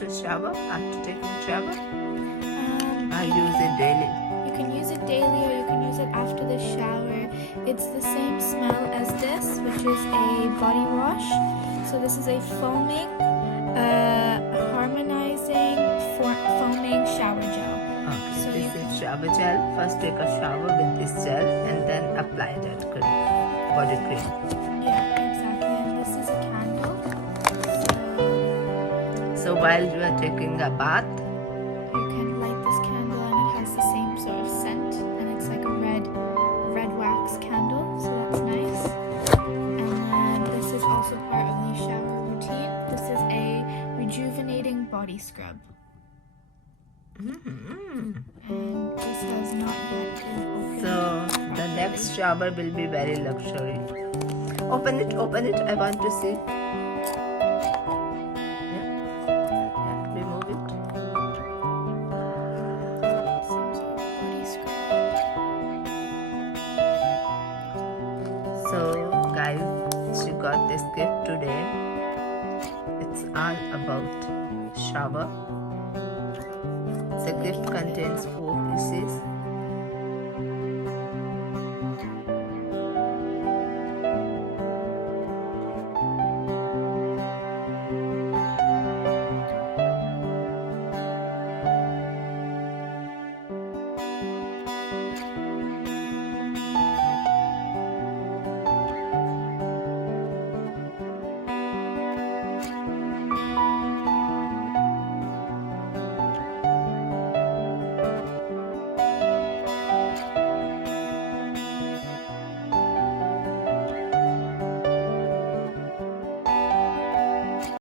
after shower, after taking shower? I You use it daily. can use it daily or you can use it after the shower. It's the same smell as this, which is a body wash. So this is a foaming, harmonizing, foaming shower gel. Okay, So this you is shower gel. First take a shower with this gel and then apply that cream, body cream. Yeah, exactly. And this is a candle. So while you are taking a bath, You can light this candle and it has the same sort of scent, and it's like a red wax candle, so that's nice. And then this is also part of the shower routine. This is a rejuvenating body scrub. And this has not yet been opened. so the next shower will be very luxury. Open it, I want to see. Yeah, remove it. Some sort of body scrub. So guys, she got this gift today. It's all about shower. The gift contains 4 pieces.